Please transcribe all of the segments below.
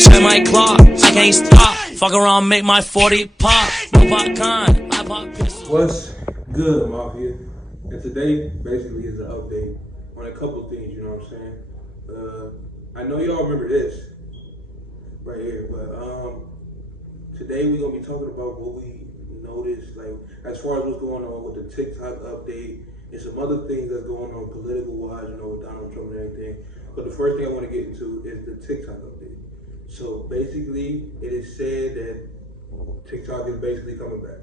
Check my clock, I can't stop. Fuck around, make my 40 pop. No popcorn, I pop pistols. What's good, Mafia? And today basically is an update on a couple things, you know what I'm saying? I know y'all remember this right here, but today we're gonna be talking about what we noticed, like as far as what's going on with the TikTok update and some other things that's going on political wise, you know, with Donald Trump and everything. But the first thing I want to get into is the TikTok update. So basically, it is said that TikTok is basically coming back,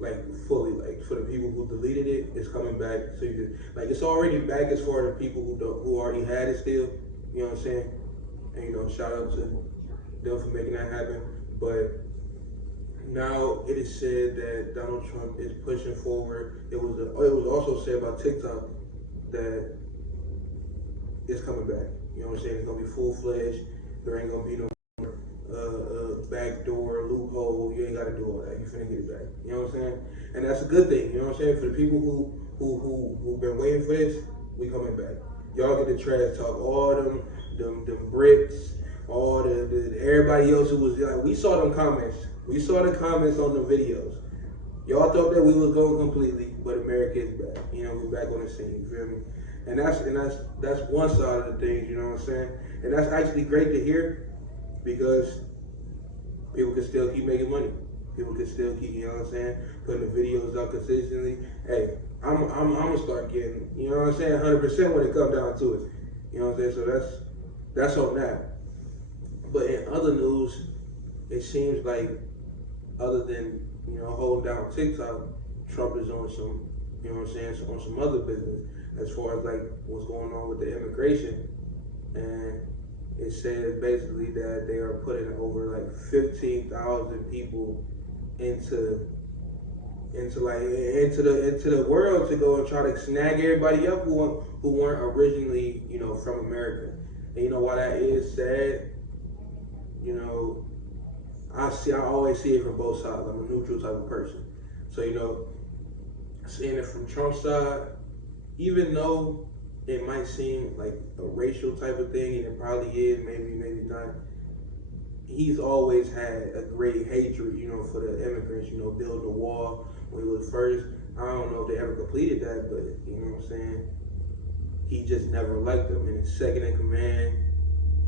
like fully. Like for the people who deleted it, it's coming back. So you can, like, it's already back as far as the people who already had it still. You know what I'm saying? And you know, shout out to them for making that happen. But now it is said that Donald Trump is pushing forward. It was also said about TikTok that it's coming back. You know what I'm saying? It's gonna be full fledged. There ain't gonna be no backdoor loophole. You ain't gotta do all that. You finna get it back. You know what I'm saying? And that's a good thing. You know what I'm saying? For the people who've been waiting for this, we coming back. Y'all get the trash talk. All them Brits, all the everybody else who was like, we saw them comments. We saw the comments on the videos. Y'all thought that we was going completely, but America is back. You know, we're back on the scene. You feel me? And that's one side of the things. You know what I'm saying? And that's actually great to hear, because people can still keep making money. People can still keep, you know what I'm saying, putting the videos up consistently. Hey, I'm gonna start getting, you know what I'm saying, 100% when it comes down to it. You know what I'm saying? So that's on that. But in other news, it seems like other than, you know, holding down TikTok, Trump is on some, you know what I'm saying, on some other business as far as like what's going on with the immigration. And it says basically that they are putting over like 15,000 people into the world to go and try to snag everybody up who weren't originally, you know, from America. And you know why that is sad? You know, I always see it from both sides. I'm a neutral type of person. So, you know, seeing it from Trump's side, even though it might seem like a racial type of thing, and it probably is, maybe not, he's always had a great hatred, you know, for the immigrants, you know, building the wall when he was first. I don't know if they ever completed that, but you know what I'm saying? He just never liked them. And his second in command,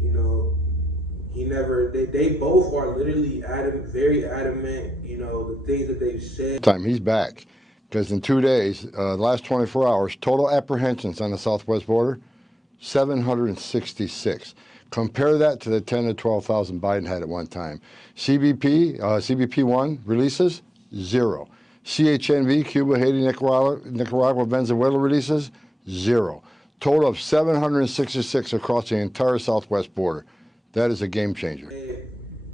you know, he never, they both are literally very adamant, you know, the things that they've said. He's back, because in 2 days, last 24 hours, total apprehensions on the southwest border, 766. Compare that to the 10 to 12,000 Biden had at one time. CBP-1 releases, 0. CHNV, Cuba, Haiti, Nicaragua, Venezuela releases, 0. Total of 766 across the entire southwest border. That is a game changer.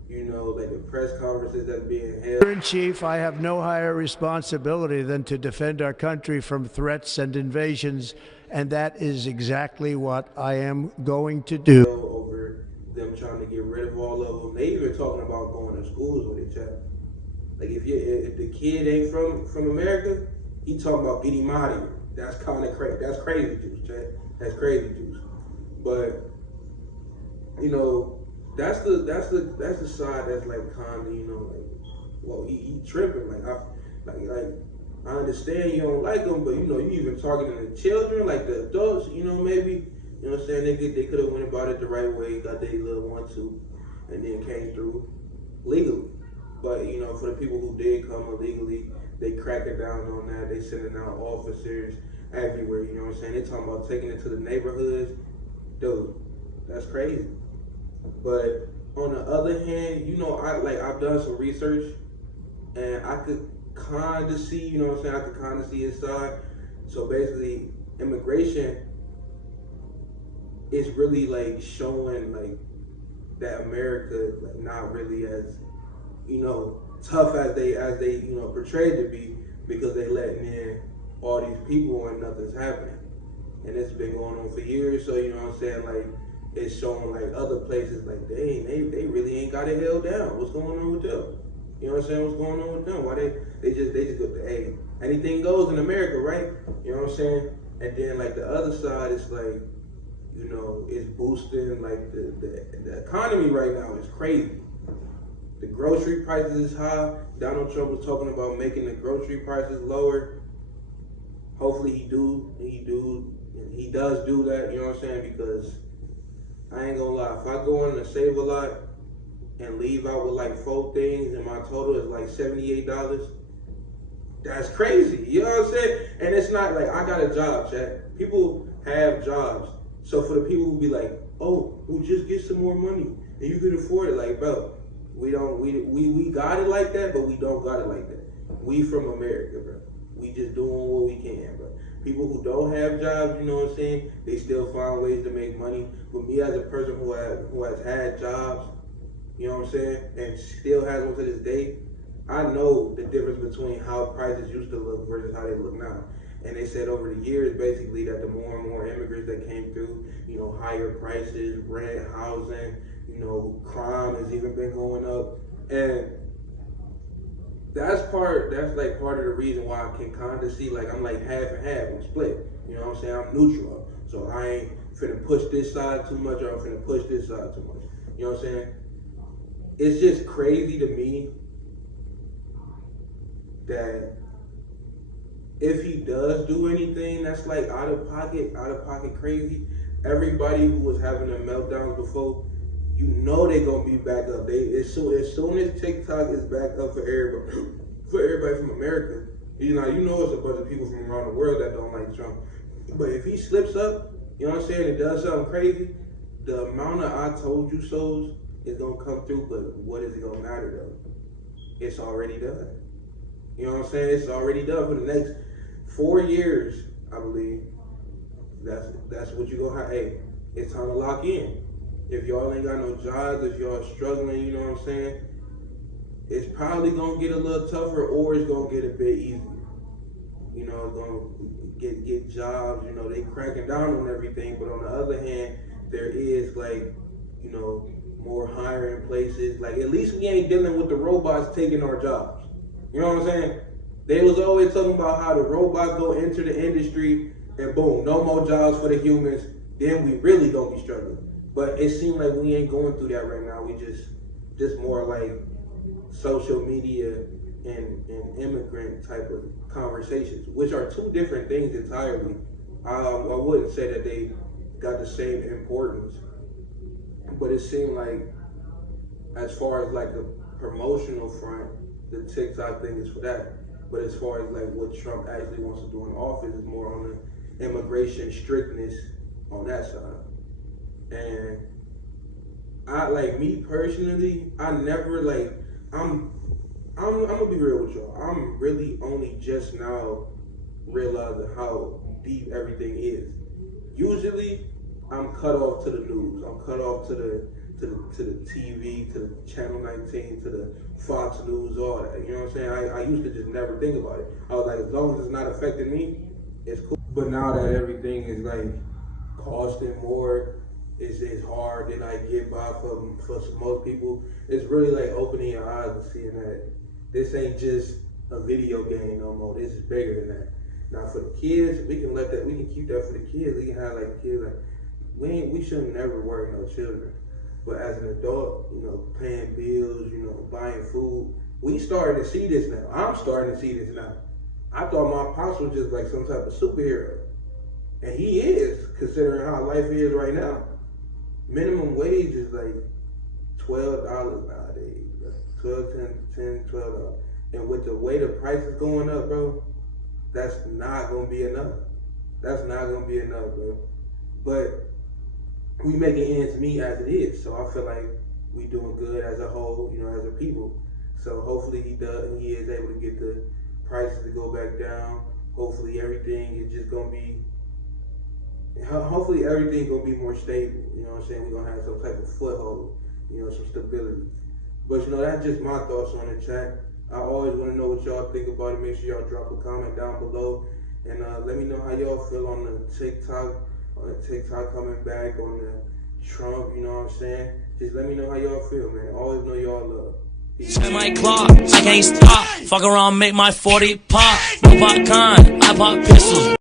You know, like the press conferences that are being held. In Chief, I have no higher responsibility than to defend our country from threats and invasions, and that is exactly what I am going to do. Over them trying to get rid of all of them. They even talking about going to schools with each other. Like if the kid ain't from America, he talking about get him out of here. That's kind of crazy. That's crazy juice, Chad. That's crazy juice. But you know, that's the side that's like kind of, you know, like, well, he tripping. Like I understand you don't like him, but you know, you even targeting the children, like the adults, you know, maybe, you know what I'm saying, they could have went about it the right way, got their little 1-2, and then came through legally. But you know, for the people who did come illegally, they cracking down on that. They sending out officers everywhere. You know what I'm saying? They talking about taking it to the neighborhoods. Dude, that's crazy. But on the other hand, you know, I've done some research, and I could kind of see, you know what I'm saying, I could kind of see his side. So basically, immigration is really like showing like that America like not really as, you know, tough as they you know portrayed to be, because they letting in all these people and nothing's happening. And it's been going on for years. So you know what I'm saying, like it's showing like other places like they really ain't got it held down. What's going on with them? You know what I'm saying? What's going on with them? Why they just go to, hey, anything goes in America, right? You know what I'm saying? And then like the other side is like, You know, it's boosting like the economy right now is crazy. The grocery prices is high. Donald Trump was talking about making the grocery prices lower. Hopefully he does do that, you know what I'm saying? Because I ain't gonna lie, if I go in and save a lot and leave out with like 4 things and my total is like $78, that's crazy. You know what I'm saying? And it's not like I got a job, chat. People have jobs. So for the people who be like, oh, we'll just get some more money and you can afford it, like, bro, we got it like that, but we don't got it like that. We from America, bro. We just doing what we can, bro. People who don't have jobs, you know what I'm saying, they still find ways to make money. But me as a person who has had jobs, you know what I'm saying, and still has one to this day, I know the difference between how prices used to look versus how they look now. And they said over the years, basically, that the more and more immigrants that came through, you know, higher prices, rent, housing, you know, crime has even been going up. And that's like part of the reason why I can kind of see, like, I'm like half and half, I'm split. You know what I'm saying? I'm neutral. So I ain't finna push this side too much or I'm finna push this side too much. You know what I'm saying? It's just crazy to me that if he does do anything that's like out of pocket crazy, everybody who was having a meltdowns before, you know they gonna be back up. As soon as TikTok is back up for everybody from America, you know it's a bunch of people from around the world that don't like Trump. But if he slips up, you know what I'm saying, and does something crazy, the amount of I told you so's is gonna come through. But what is it gonna matter though? It's already done. You know what I'm saying? It's already done for the next 4 years, I believe. That's what you gonna have. Hey, it's time to lock in. If y'all ain't got no jobs, if y'all struggling, you know what I'm saying, it's probably gonna get a little tougher or it's gonna get a bit easier. You know, it's gonna get jobs, you know, they cracking down on everything, but on the other hand, there is like, you know, more hiring places. Like at least we ain't dealing with the robots taking our jobs. You know what I'm saying? They was always talking about how the robots go enter the industry and boom, no more jobs for the humans. Then we really gonna be struggling. But it seems like we ain't going through that right now. We just more like social media and immigrant type of conversations, which are 2 different things entirely. I wouldn't say that they got the same importance, but it seemed like as far as like the promotional front, the TikTok thing is for that. But as far as like what Trump actually wants to do in office is more on the immigration strictness on that side. And I like me personally, I never like I'm gonna be real with y'all. I'm really only just now realizing how deep everything is. Usually I'm cut off to the news. I'm cut off to the TV, to the Channel 19, to the Fox News, all that. You know what I'm saying? I used to just never think about it. I was like, as long as it's not affecting me, it's cool. But now that everything is like costing more, it's hard to like get by for most people. It's really like opening your eyes and seeing that this ain't just a video game no more. This is bigger than that. Now for the kids, we can keep that for the kids. We can have like kids like we shouldn't never worry no children. But as an adult, you know, paying bills, you know, buying food, we starting to see this now. I'm starting to see this now. I thought my pops was just like some type of superhero. And he is, considering how life is right now. Minimum wage is like $12 nowadays, bro. $12. And with the way the price is going up, bro, that's not gonna be enough. That's not gonna be enough, bro. But we making ends meet as it is, so I feel like we doing good as a whole, you know, as a people. So hopefully he is able to get the prices to go back down. Hopefully everything is just gonna be. Hopefully everything gonna be more stable. You know what I'm saying? We're gonna have some type of foothold, you know, some stability. But you know, that's just my thoughts on the chat. I always want to know what y'all think about it. Make sure y'all drop a comment down below, and let me know how y'all feel on the TikTok coming back, on the Trump. You know what I'm saying? Just let me know how y'all feel, man. Always know y'all love. Spend my clock, I can't stop. Fuck around, make my 40 pop. No popcorn, I pop pistols.